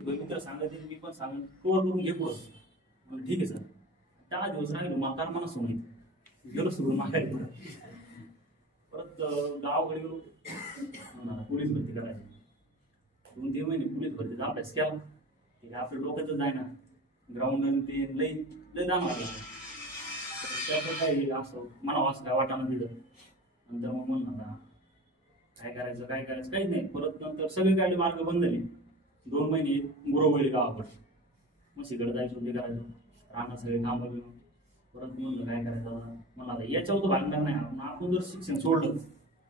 मित्र सांगायचे मी पण सांग कवर करून घे पुढं ठीक आहे सर 10 दिवस राहिलो म्हातार मला सोनायचं गेलो सोडून मागायला परत गावाकडे गेलो पोलीस भरती करायची 2-3 महिने पोलीस भरतीचा अभ्यास केला ते काय आपल्या डोक्यातच जाय ना ग्राउंड ते लई लई दाम लागला त्याचं काही असं मला वास काय वाटाणं दिलं नंतर मग म्हणलं काय करायचं काहीच नाही परत नंतर सगळे गाडी मार्ग बंद झाले 2 महिने गुरवळी गावाकडे म्हशीकडे जायचं ते करायचं राहणार सगळे कामं घेऊन परत म्हणलं काय करायचं मला आता याच्यावर तर भागणार नाही आपण जर शिक्षण सोडलं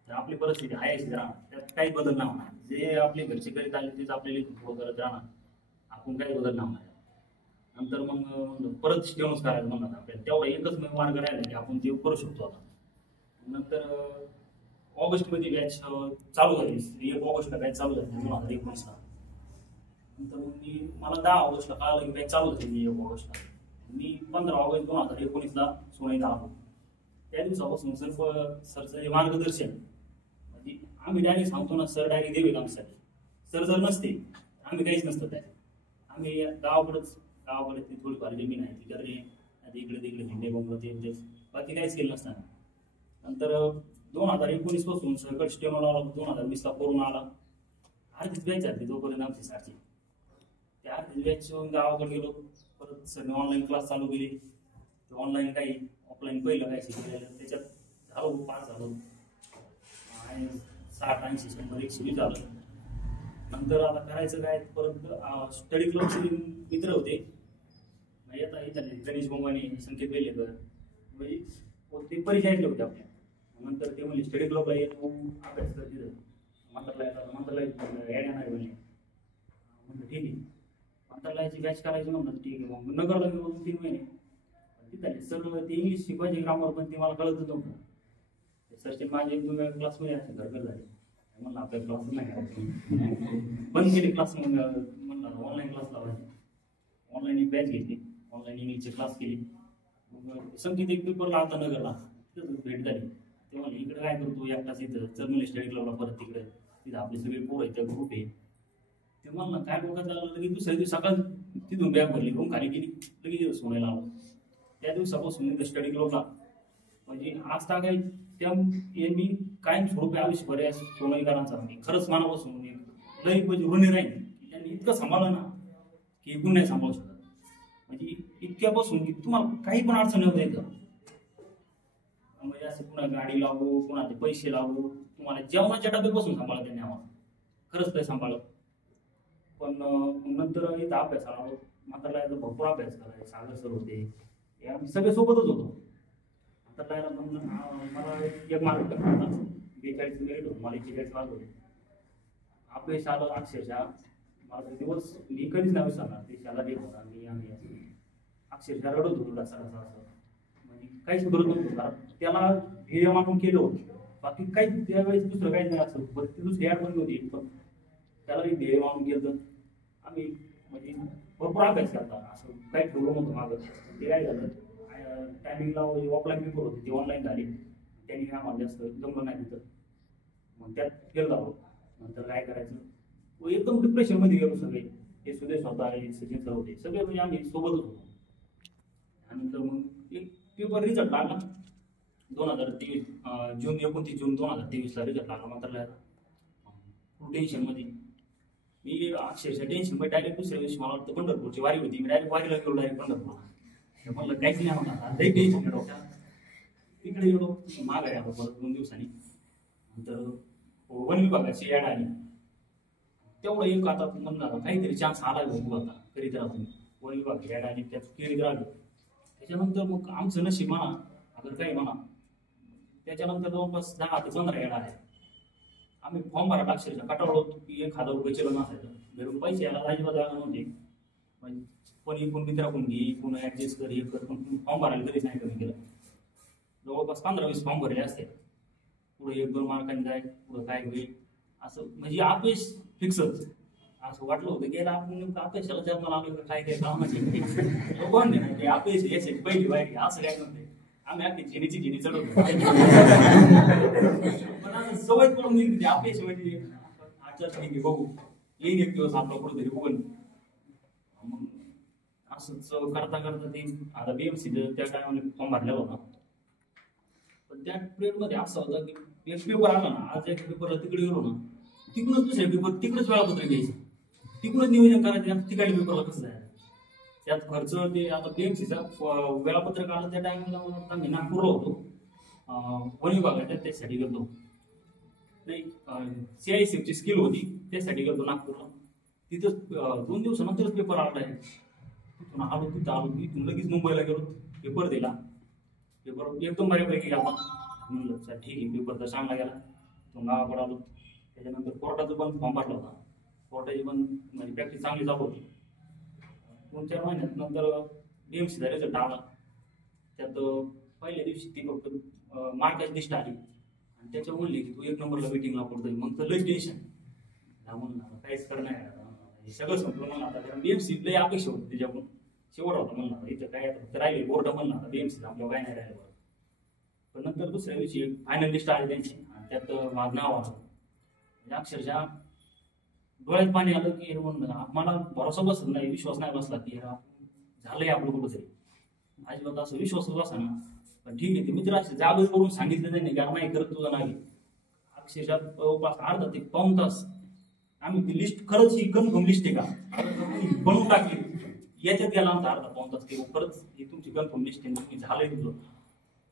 तर आपली परिस्थिती आहे अशीच राहणार त्यात काही बदल नाही होणार जे आपले घरचे करीत आले तेच आपले लेखन करत राहणार आपण काही बदल नाही होणार नंतर मग परत स्टेमच करायचं म्हणलं आपल्याला तेवढा एकच मार्ग राहिला की आपण ते करू शकतो आता नंतर ऑगस्टमध्ये बॅच चालू झाली 1 ऑगस्टला बॅच चालू झाली 2019ला नंतर मग मला 10 ऑगस्टला कळालं की बॅच चालू झाली 1 ऑगस्टला मी 15 ऑगस्ट 2019ला सोनाईला आलो त्या दिवसापासून सरचं जे मार्गदर्शन म्हणजे आम्ही डायरेक्ट सांगतो ना सर डायरेक्ट देवे आमच्यासाठी सर जर नसते आम्ही काहीच नसतं त्या आम्ही गावाकडे ती थोडीफार जमीन आहे तिकडे इकडे तिकडे हिंडे बंगलं ते बाकी काहीच केलं नसताना नंतर 2019 पासून सरकट स्टेमल आला 2020ला कोरोना आला अर्धीच बॅच झाली जोपर्यंत आमची सारखी त्या अर्धीच बॅच गावाकडे गेलो परत सगळे ऑनलाईन क्लास चालू केली ते ऑनलाईन काही ऑफलाईन पहिलं काही शिकलेलं त्याच्यात झालो पास झालो 60-80 100-120 झालं नंतर आता करायचं काय परत स्टडी क्लबचे मित्र होते आता इथं गणेश बोंगाने संकेत बेलेकर म्हणजे ते परिचयातले होते आपल्या नंतर ते म्हणजे स्टडी क्लबला येतो अभ्यास कर तिथं मंत्रालयात ॲड येणार म्हणजे म्हणलं ठीक आहे मंत्रालयाची बॅच करायची म्हणलं ठीक आहे मग नगरला गेलो 3 महिने तिथं सर ते इंग्लिश शिकवायचे ग्रामर पण ते मला कळतच नव्हतं सरचे माझे 1-2 क्लासमध्ये असे घरघर झाले म्हणलं आपल्या क्लास नाही बंद केले क्लास म्हणलं ऑनलाईन क्लास लावायचे ऑनलाईन एक बॅच घेतली ऑनलाईन इंग्लिशचे क्लास केली मग संगीत एक पेपरला आता नगरला तिथं भेट झाली ते म्हणले इकडे काय करतो एकटाच इथं चर्मली स्टडी क्लबला परत तिकडे तिथं आपले सगळे पोरं आहेत ग्रुप आहे ते म्हणलं काय डोक्यात लागलं की दुसऱ्या दिवशी सकाळ तिथून बॅग भरली रूम खाली गेली लगेच सोनायला आलो त्या दिवसापासून इथं स्टडी क्लबला म्हणजे आज काय त्या मी कायम स्वरूपी आयुष्यभर या सोनाईकरांचा म्हणजे खरंच मनापासून लई म्हणजे ऋणी राहील त्यांनी इतकं सांभाळलं ना की एकूण नाही सांभाळू शकत म्हणजे इतक्यापासून की तुम्हाला काही पण अडचण होत नाही म्हणजे असं पुन्हा गाडी लागू पुन्हा ते पैसे लागू तुम्हाला जेवणाच्या डब्यापासून सांभाळा त्यांनी आम्हाला खरंच काही सांभाळलं पण नंतर इथं अभ्यास आला मंत्रालयाचा भरपूर अभ्यास करायचा सागर सर होते आम्ही सगळे सोबतच होतो मंत्रालयाला पण मला एक मार्क 42 मिनिट होतो मला 41 मार्क होते अपयश आलं अक्षरशः माझा दिवस मी कधीच नाही विसरणार ते शाला देत होता आम्ही अक्षरशः रडत होतो असं म्हणजे काहीच सुधरत नव्हतं कारण त्याला ध्येय मानून केलं होतं बाकी काही त्यावेळेस दुसरं काहीच नाही असं बरं ती दुसरी ॲड पण होती पण त्यालाही ध्येय मानून केलं आम्ही म्हणजे भरपूर अभ्यास करता असं काही ठेवलं नव्हतं मागं ते काय झालं टायमिंगला ऑफलाईन पेपर होते ते ऑनलाईन झाले त्यांनी आम्हाला जास्त जमलं नाही तिथं मग त्यात फेल झालो नंतर काय करायचं एकदम डिप्रेशनमध्ये गेलो सगळे हे सुदेश होता सचिन सर होते सगळे म्हणजे आम्ही सोबतच होतो त्यानंतर मग एक पेपर रिझल्ट लागला 2023 जून 29 जून 2023ला रिझल्ट लागला मंत्रालयाला टेन्शनमध्ये मी अक्षरशः टेन्शनमध्ये डायरेक्ट दुसऱ्या दिवशी मला वाटतं पंढरपूरची वारी होती मी डायरेक्ट वारीला गेलो डायरेक्ट पंढरपूरला म्हणलं काहीच नाही म्हणा लई टेन्शन डोक्यात तिकडे गेलो माग आहे परत 2 दिवसांनी नंतर वन विभागाची ॲड आली तेवढं एक आता म्हणणार काहीतरी चान्स आला बघू आता करीत राहा तुम्ही वन विभागाची ॲड आली त्यात करीत राहिलो त्याच्यानंतर मग आमचं नशीब म्हणा अगर काही म्हणा त्याच्यानंतर जवळपास 10 ते 15 ॲड आहे आम्ही फॉर्म भरायला अक्षरशः कटावलो की 1000 रुपये चलन असायचं घरून पैसे यायला अजिबात जागा नव्हते पण कोणी मित्राकडून घे कोणी ॲडजस्ट कर हे कर पण फॉर्म भरायला कधीच नाही कमी केलं जवळपास 15-20 फॉर्म भरले असते पुढे 1-2 मार्कांनी जाय पुढं काय होईल असं म्हणजे अपयश फिक्सच असं वाटलं होतं की आपण अपयशाला जन्माला आलो काय काय कामाचे कोण नाही अपयश यायचे पहिली वाईट असं काय नव्हते आम्ही आपली झिनी चढवतो पण असं सवय करून अपयश म्हणजे आजच्या बघू येईन एक दिवस आपला कुठेतरी बघून असंच करता करता ते आता बीएमसी त्या टायमाला फॉर्म भरलेला होता. पण त्या पिरियडमध्ये असं होतं की एक पेपर आला ना, आज एक पेपरला तिकडे गेलो ना, तिकडूनच दुसऱ्या पेपर तिकडेच वेळापत्र घ्यायचं, तिकडूनच नियोजन करायचं, तिकडल्या पेपरला कसं जायचं. त्यात खर्च ते आता बीएमसीचा वेळापत्रक आलं त्या टायमाला मी नागपूरला होतो, वन विभागाच्या त्यासाठी गेलो. नाही CISF ची स्किल होती त्यासाठी गेलो नागपूरला. तिथं 2 दिवसानंतरच पेपर आला आहे. तिथून आलो, तिथं आलो, तिथून लगेच मुंबईला गेलो, पेपर दिला. पेपर एकदम बऱ्यापैकी गेला. म्हणलं सर ठीक आहे, पेपर तर चांगला गेला. तिथून गावाकडे आलो. त्याच्यानंतर कोर्टाचा पण फॉर्म भरला होता. कोर्टाची पण म्हणजे प्रॅक्टिस चांगली चालू होती. 2-4 महिन्यात नंतर बीएमसीचा रिझल्ट आला. त्यात पहिल्या दिवशी ती फक्त मार्काची लिस्ट आली आणि त्याच्यावर म्हणले की तू 1 नंबरला मीटिंगला पडतोय. मग तर लई टेन्शन, म्हणलं काहीच करणार हे सगळं संपलं म्हणलं आता, कारण बीएमसी लई अपेक्षा होती त्याच्याकडून. शेवट होता म्हणलं आता इथं काय राहिले बोर्ड म्हणलं आता बीएमसी आपल्याला काय नाही राहिलं. पण नंतर दुसऱ्या दिवशी फायनल लिस्ट आली त्यांची आणि त्यात माझं नाव आलं. म्हणजे अक्षरशः डोळ्यात पाणी आलं की म्हणलं मला भरोसा बसत नाही, विश्वास नाही बसला की झालंय आपलं कुठंतरी. अजिबात असं विश्वास बसा ना. पण ठीक आहे, ते मित्र असे जागच करून सांगितलं नाही की नाही करत तुझं नाही. अक्षरशः जवळपास अर्धा ते पाऊण तास आम्ही ती लिस्ट खरंच ही कन्फर्म लिस्ट आहे का बनवून टाकली याच्यात गेला आमचा अर्धा पाऊण तास की खरंच ही तुमची कन्फर्म लिस्ट आहे, तुम्ही झालंय तुझं.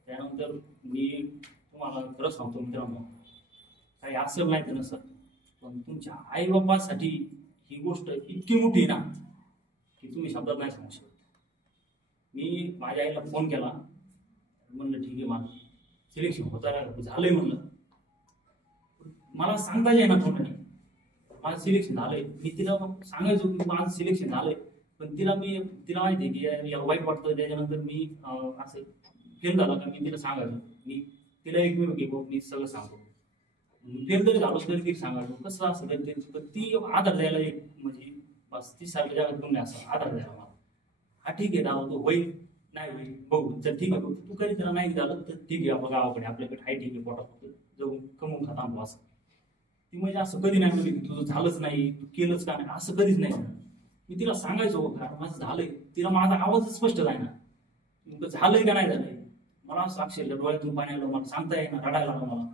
त्यानंतर मी तुम्हाला खरं सांगतो मित्रांनो, काही असं नाही तर नसं, पण तुमच्या आई बाबासाठी ही गोष्ट इतकी मोठी ना की तुम्ही शब्दात नाही सांगू शकत. मी माझ्या आईला फोन केला, म्हणलं ठीक आहे माझं सिलेक्शन होतं झालंय म्हणलं. मला सांगता येईल ना कोणाने माझं सिलेक्शन झालंय. मी तिला सांगायचो की माझं सिलेक्शन झालंय, पण तिला माहिती आहे की याला वाईट वाटतं. त्याच्यानंतर मी असं फेल झाला का मी तिला सांगायचो, मी तिला मी सगळं सांगतो. फेल तरी झालो तरी ती सांगायचो कसं असं पण ती आधार द्यायला एक म्हणजे बस ती सारख्या जगात तुम्ही असं आधार द्यायला मला. हा ठीक आहे दादा तो होईल नाही होईल बघू, जर ठीक आहे तू कधी त्याला नाही झालं तर ठीक आहे, आपलं गावाकडे आपल्याकडे हाय ठीक आहे, पोटात जाऊन कमवून खाता आणतो असं. ती म्हणजे असं कधी नाही म्हणली की तुझं झालंच नाही, तू केलंच का नाही, असं कधीच नाही. मी तिला सांगायचो कारण माझं झालंय, तिला माझा आवाजच स्पष्ट आहे ना, तुमचं झालंय का नाही झालंय. मला असं अक्षरशः डोळ्यातून पाणी आलं, मला सांगता येईना, रडायला आलं मला.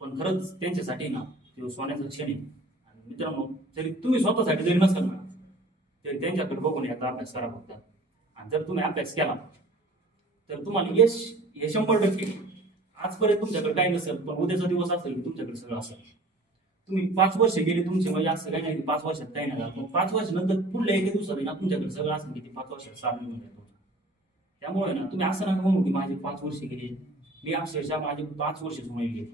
पण खरंच त्यांच्यासाठी ना ते सोन्याचा क्षण आहे. आणि मित्रांनो, जरी तुम्ही स्वतःसाठी जरी नसेल ना तरी त्यांच्याकडे बघून याचा अभ्यास करा फक्त. आणि जर तुम्ही अभ्यास केला तर तुम्हाला यश हे 100%. आजपर्यंत तुमच्याकडे काही नसेल पण उद्याचा दिवस असेल की तुमच्याकडे सगळं असेल. तुम्ही 5 वर्ष गेली तुमचे, म्हणजे असं काही नाही 5 वर्षात काही नाही झालं, 5 वर्ष नंतर पुढल्या एका दिवसात ना तुमच्याकडे सगळं असेल की 5 वर्षात साथ निघून जातो. त्यामुळे ना तुम्ही असं नका म्हणू की माझी 5 वर्ष गेली. मी अक्षरशः माझी 5 वर्ष सोने गेली.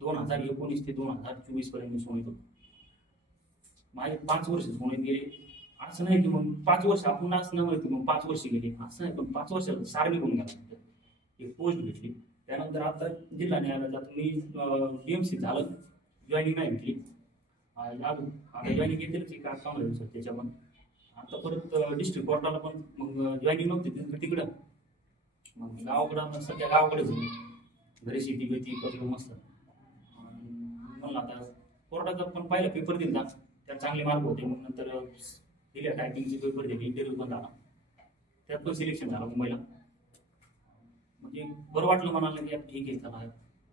2019 ते 2024 पर्यंत मी सोने होतो. माझे 5 वर्ष सोने गेले. असं नाही की मग 5 वर्ष आपण असं नाही की मग 5 वर्ष गेली असं नाही, पण 5 वर्षात सार निघून गेला. एक पोस्ट भेटली. त्यानंतर आता जिल्हा न्यायालयात मी बीएमसी झालं, जॉईनिंग नाही भेटली. आता जॉईनिंग घेतलीच की काय काम राहील सर त्याच्या पण. आता परत डिस्ट्रिक्ट कोर्टाला पण मग जॉईनिंग नव्हती तिकडं. मग गावाकडं सध्या गावाकडेच घरी शेती बेती करतो मस्त. म्हणलं आता कोर्टाचा पण पहिला पेपर दिला, त्यात चांगले मार्क होते. मग नंतर दिल्या टायपिंगचे पेपर दिले, इंटरव्ह्यू पण झाला, त्यात पण सिलेक्शन झालं मुंबईला. म्हणजे बरं वाटलं म्हणालं की ठीक आहे चला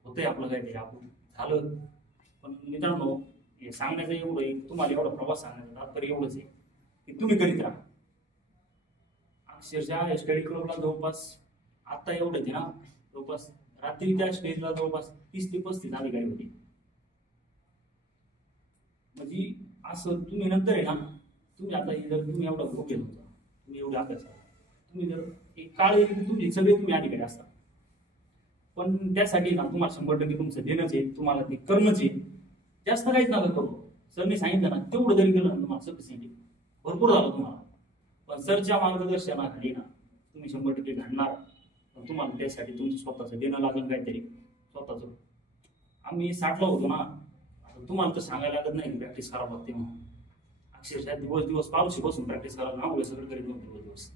होतंय आपलं काय ते आपण झालं. पण मित्रांनो हे सांगण्याचं एवढं आहे, तुम्हाला एवढा प्रवास सांगण्याचं तात्पर्य एवढंच आहे की तुम्ही करीत राहा. अक्षरशः स्टडी क्लबला जवळपास आता एवढंच आहे ना, जवळपास रात्री त्या स्टेजला जवळपास 30 ते 35 अधिकारी होते. म्हणजे असं तुम्ही नंतर आहे ना, तुम्ही आता जर तुम्ही एवढा ग्रुप केला होता, तुम्ही एवढा अभ्यास करा, तुम्ही जर एक काळ येईल की तुमचे सगळे तुम्ही अधिकारी असता. पण त्यासाठी ना तुम्हाला 100% तुमचं देणंच आहे, तुम्हाला ते करणंच आहे. जास्त काहीच नका करू. सरने सांगितलं ना तेवढं जरी केलं ना तुम्हाला सफिशियंट भरपूर झालं तुम्हाला. पण सरच्या मार्गदर्शनाखाली ना तुम्ही 100% घडणार. पण तुम्हाला त्यासाठी तुमचं स्वतःचं देणं लागेल काहीतरी स्वतःचं. आम्ही 60ला होतो ना, आता तुम्हाला तर सांगायला लागत नाही प्रॅक्टिस करावं लागते म्हणून. अक्षरशः दिवस पावशी बसून प्रॅक्टिस करावं ना, सगळं करीत नव्हतं दिवस.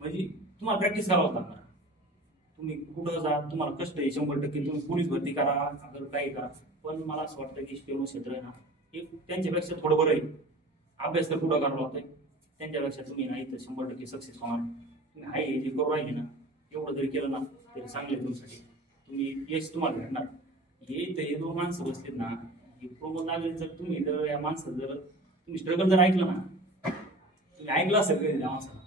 म्हणजे तुम्हाला प्रॅक्टिस करावं लागणार. तुम्ही कुठं जा, तुम्हाला कष्ट आहे 100%. तुम्ही पोलीस भरती करा, अगर काही करा. पण मला असं वाटतं की स्टेनो क्षेत्र आहे ना एक त्यांच्यापेक्षा थोडं बरं आहे. अभ्यास तर कुठं करावं लागतंय, त्यांच्यापेक्षा तुम्ही ना इथं 100% सक्सेस होणार. तुम्ही आहे जे करू राहिले ना एवढं जरी केलं ना तरी चांगले तुमच्यासाठी, तुम्ही यश तुम्हाला भेटणार. हे दोन माणसं बसलेत ना, हे प्रमोद लागले. जर तुम्ही जर या माणसाचं जर तुम्ही स्ट्रगल जर ऐकलं ना, तुम्ही ऐकलं असेल कधी त्या माणसाला,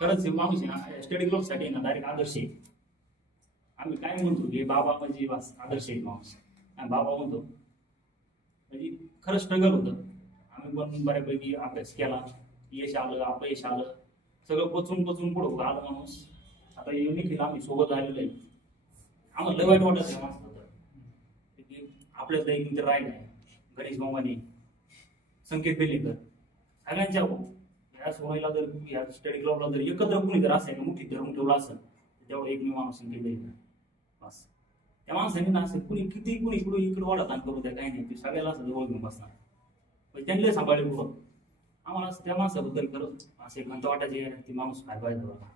खरंच हे माणूस आहे ना स्टडी ग्रुपसाठी ना डायरेक्ट आदर्श आहे. आम्ही काय म्हणतो की बाबा म्हणजे बस आदर्श आहे माणूस, आम्ही बाबा म्हणतो. म्हणजे खरं स्ट्रगल होतं. आम्ही पण बऱ्यापैकी अभ्यास केला, यश आलं अपयश आलं, सगळं पचून पुढं आलं माणूस. आता निखिल आम्ही सोबत आलेलो आहे. आम्हाला लय वाईट वाटत आहे माणसाला तर आपल्याला एक मित्र राहिला आहे, गणेश मामाने, संकेत बेलेकर, सगळ्यांच्या या सोहळ्याला जर या स्टडी क्लबला जर एकत्र कुणी जर असेल मुठीत धरून ठेवला असेल तेवढं एकमेव माणूस संकेत बेलेकर बस. त्या माणसाने ना असं कुणी किती कुणी इकडे वाढतान करू द्या काही नाही, ते सगळ्याला असं जवळ घेऊन बसणार. पण त्यांना सांभाळले पुढं. आम्हाला त्या माणसाबद्दल खरंच असे खंत वाटायचे ती माणूस काय पाहिजे बघा.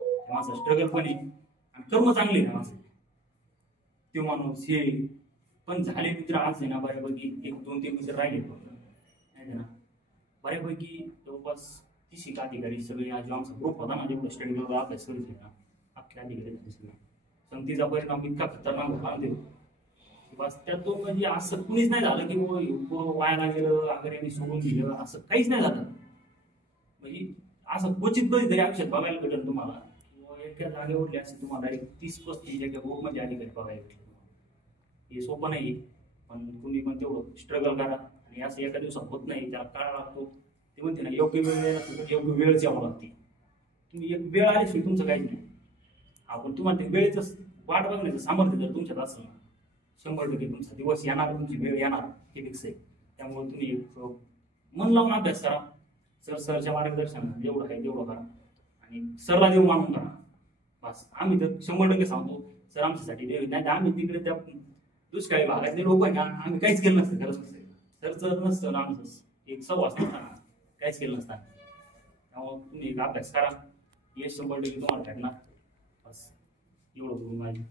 त्या माणसा स्ट्रगल पण आहे आणि कर्म चांगले त्या माणसाचे. ते माणूस हे पण झाले मित्र आज आहे ना बऱ्यापैकी 1-2-3 मित्र राहिले नाही ना, बऱ्यापैकी जवळपास 30 अधिकारी सगळे आज आमचा ग्रुप होता ना जेवढं स्टडी ग्रुपला अभ्यास करीत ना अख्खे अधिकारी सगळे. संगतीचा परिणाम इतका खतरनाक होता देऊ बस. त्यातून म्हणजे असं कुणीच नाही झालं की वायाला गेलं अगर यांनी सोडून दिलं, असं काहीच नाही झालं. म्हणजे असं क्वचित कधीतरी आयुष्यात बघायला भेटेल तुम्हाला. एका जागेवरले असे तुम्हाला 30-35 एका ग्रुपमध्ये अधिकारी बघायला भेटेल. हे सोपं नाही, पण तुम्ही पण तेवढं स्ट्रगल करा. आणि असं एका दिवसात होत नाही, त्याला काळ लागतो. ते म्हणते ना योग्य वेळ योग्य वेळच यावं लागते. तुम्ही एक वेळ आल्याशिवाय तुमचं काहीच नाही. आपण तुम्हाला वेळेचं वाट बघण्याचं सामर्थ्य जर तुमच्यात असेल ना 100% तुमचा दिवस येणार, तुमची वेळ येणार हे फिक्स आहे. त्यामुळे तुम्ही मन लावून अभ्यास करा. सरच्या मार्गदर्शनात जेवढं आहे तेवढं करा आणि सरला देव मानून करा बस. आम्ही तर 100% सांगतो सर आमच्यासाठी देव नाही. आम्ही तिकडे त्या दुष्काळी भागातले लोक आहे ना, आम्ही काहीच केलं नसतं. खरंच नसतं सरचं नसतं ना आमचं एक सव्वा असतं ना, काहीच केलं नसतं. त्यामुळे तुम्ही अभ्यास करा, यश 100% तुम्हाला भेटणार बस. एवढं माझी